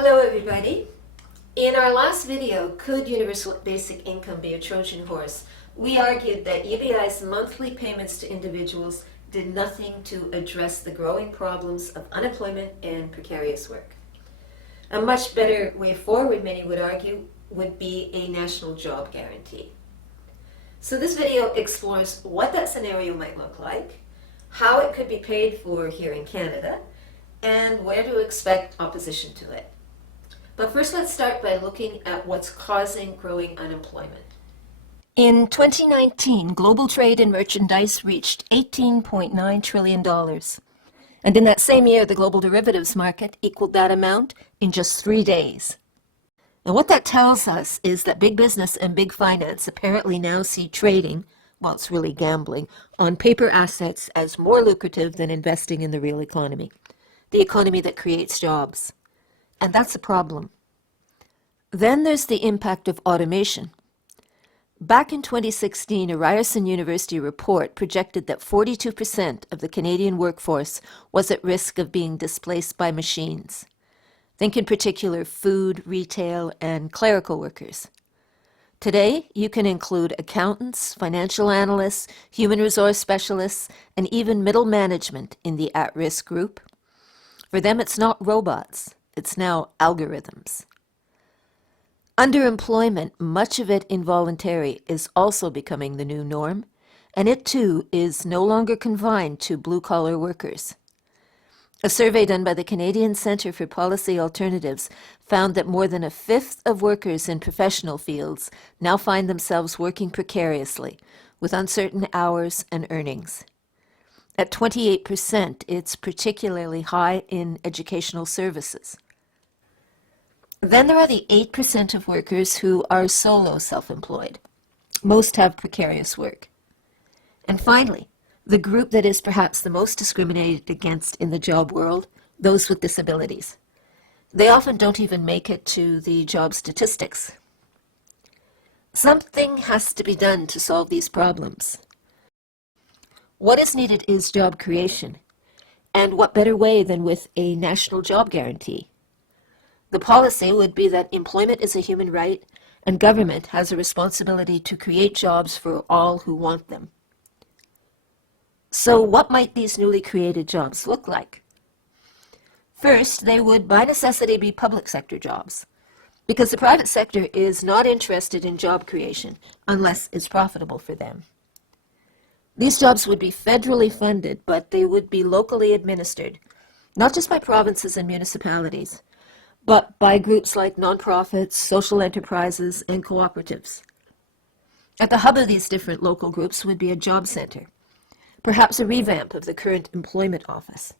Hello everybody. In our last video, could universal basic income be a Trojan horse? We argued that UBI's monthly payments to individuals did nothing to address the growing problems of unemployment and precarious work. A much better way forward, many would argue, would be a national job guarantee. So this video explores what that scenario might look like, how it could be paid for here in Canada, and where to expect opposition to it. But first, let's start by looking at what's causing growing unemployment. In 2019, global trade in merchandise reached $18.9 trillion. And in that same year, the global derivatives market equaled that amount in just 3 days. And what that tells us is that big business and big finance apparently now see trading, well, it's really gambling, on paper assets as more lucrative than investing in the real economy, the economy that creates jobs. And that's a problem. Then there's the impact of automation. Back in 2016, a Ryerson University report projected that 42% of the Canadian workforce was at risk of being displaced by machines. Think in particular food, retail, and clerical workers. Today, you can include accountants, financial analysts, human resource specialists, and even middle management in the at-risk group. For them, it's not robots. It's now algorithms. Underemployment, much of it involuntary, is also becoming the new norm, and it too is no longer confined to blue-collar workers. A survey done by the Canadian Centre for Policy Alternatives found that more than a fifth of workers in professional fields now find themselves working precariously, with uncertain hours and earnings. At 28%, it's particularly high in educational services. Then there are the 8% of workers who are solo self-employed. Most have precarious work. And finally, the group that is perhaps the most discriminated against in the job world, those with disabilities. They often don't even make it to the job statistics. Something has to be done to solve these problems. What is needed is job creation. And what better way than with a national job guarantee? The policy would be that employment is a human right and government has a responsibility to create jobs for all who want them. So what might these newly created jobs look like? First, they would by necessity be public sector jobs, because the private sector is not interested in job creation unless it's profitable for them. These jobs would be federally funded, but they would be locally administered, not just by provinces and municipalities, but by groups like nonprofits, social enterprises, and cooperatives. At the hub of these different local groups would be a job center, perhaps a revamp of the current employment office.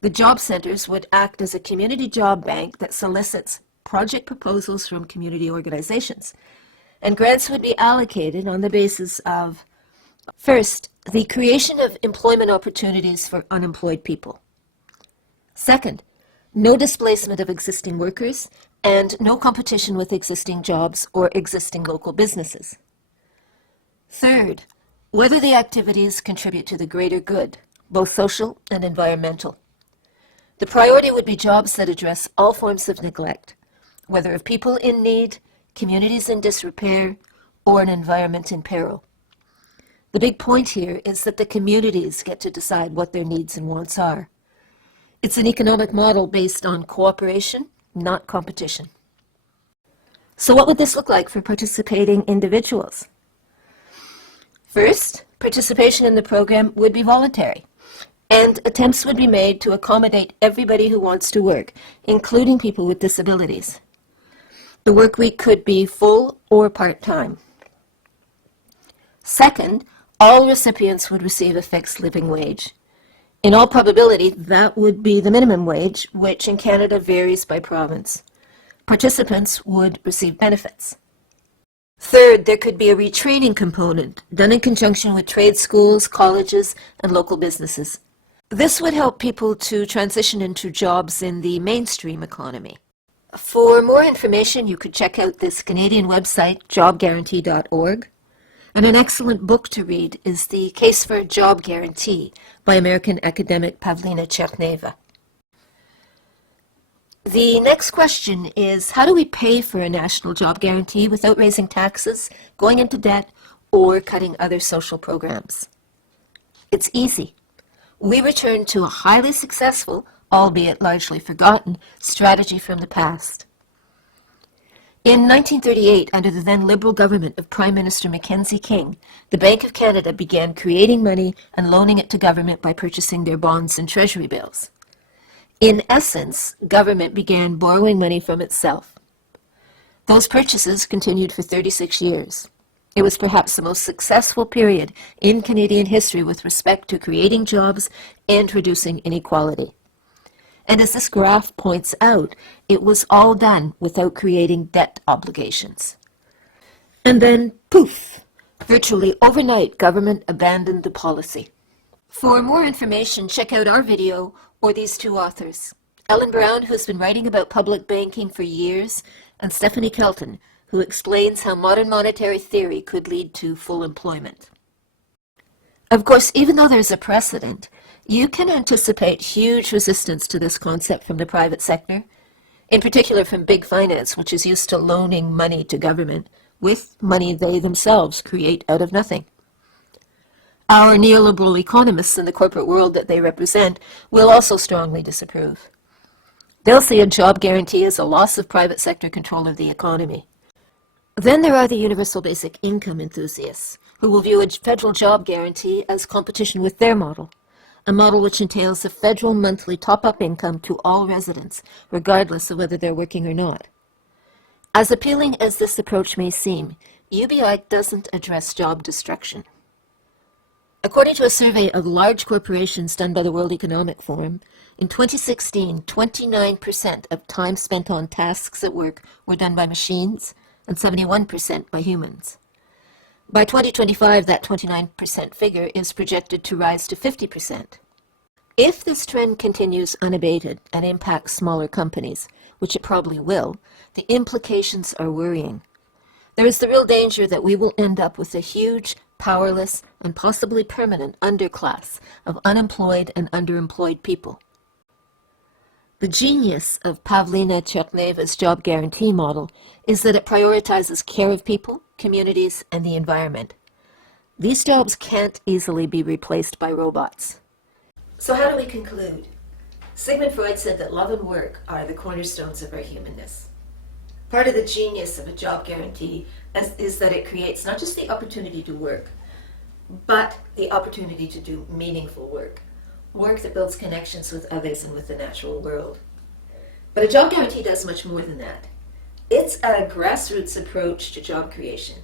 The job centers would act as a community job bank that solicits project proposals from community organizations, and grants would be allocated on the basis of, first, the creation of employment opportunities for unemployed people. Second, no displacement of existing workers, and no competition with existing jobs or existing local businesses. Third, whether the activities contribute to the greater good, both social and environmental. The priority would be jobs that address all forms of neglect, whether of people in need, communities in disrepair, or an environment in peril. The big point here is that the communities get to decide what their needs and wants are. It's an economic model based on cooperation, not competition. So what would this look like for participating individuals? First, participation in the program would be voluntary, and attempts would be made to accommodate everybody who wants to work, including people with disabilities. The work week could be full or part-time. Second, all recipients would receive a fixed living wage. In all probability, that would be the minimum wage, which in Canada varies by province. Participants would receive benefits. Third, there could be a retraining component done in conjunction with trade schools, colleges, and local businesses. This would help people to transition into jobs in the mainstream economy. For more information, you could check out this Canadian website, jobguarantee.org. And an excellent book to read is The Case for a Job Guarantee by American academic Pavlina Cherneva. The next question is, how do we pay for a national job guarantee without raising taxes, going into debt, or cutting other social programs? It's easy. We return to a highly successful, albeit largely forgotten, strategy from the past. In 1938, under the then Liberal government of Prime Minister Mackenzie King, the Bank of Canada began creating money and loaning it to government by purchasing their bonds and treasury bills. In essence, government began borrowing money from itself. Those purchases continued for 36 years. It was perhaps the most successful period in Canadian history with respect to creating jobs and reducing inequality. And as this graph points out, it was all done without creating debt obligations. And then, poof, virtually overnight, government abandoned the policy. For more information, check out our video or these two authors, Ellen Brown, who's been writing about public banking for years, and Stephanie Kelton, who explains how modern monetary theory could lead to full employment. Of course, even though there's a precedent, you can anticipate huge resistance to this concept from the private sector, in particular from big finance, which is used to loaning money to government with money they themselves create out of nothing. Our neoliberal economists in the corporate world that they represent will also strongly disapprove. They'll see a job guarantee as a loss of private sector control of the economy. Then there are the universal basic income enthusiasts, who will view a federal job guarantee as competition with their model, a model which entails a federal monthly top-up income to all residents, regardless of whether they're working or not. As appealing as this approach may seem, UBI doesn't address job destruction. According to a survey of large corporations done by the World Economic Forum, in 2016, 29% of time spent on tasks at work were done by machines and 71% by humans. By 2025, that 29% figure is projected to rise to 50%. If this trend continues unabated and impacts smaller companies, which it probably will, the implications are worrying. There is the real danger that we will end up with a huge, powerless, and possibly permanent underclass of unemployed and underemployed people. The genius of Pavlina Tcherneva's job guarantee model is that it prioritizes care of people, communities, and the environment. These jobs can't easily be replaced by robots. So how do we conclude? Sigmund Freud said that love and work are the cornerstones of our humanness. Part of the genius of a job guarantee is that it creates not just the opportunity to work, but the opportunity to do meaningful work. Work that builds connections with others and with the natural world. But a job guarantee does much more than that. It's a grassroots approach to job creation.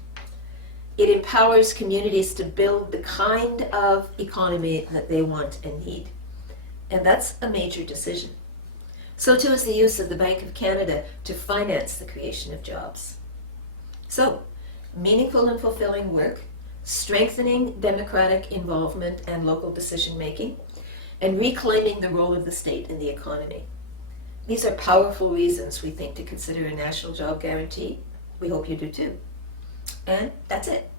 It empowers communities to build the kind of economy that they want and need. And that's a major decision. So too is the use of the Bank of Canada to finance the creation of jobs. So, meaningful and fulfilling work, strengthening democratic involvement and local decision-making, and reclaiming the role of the state in the economy. These are powerful reasons we think to consider a national job guarantee. We hope you do too. And that's it.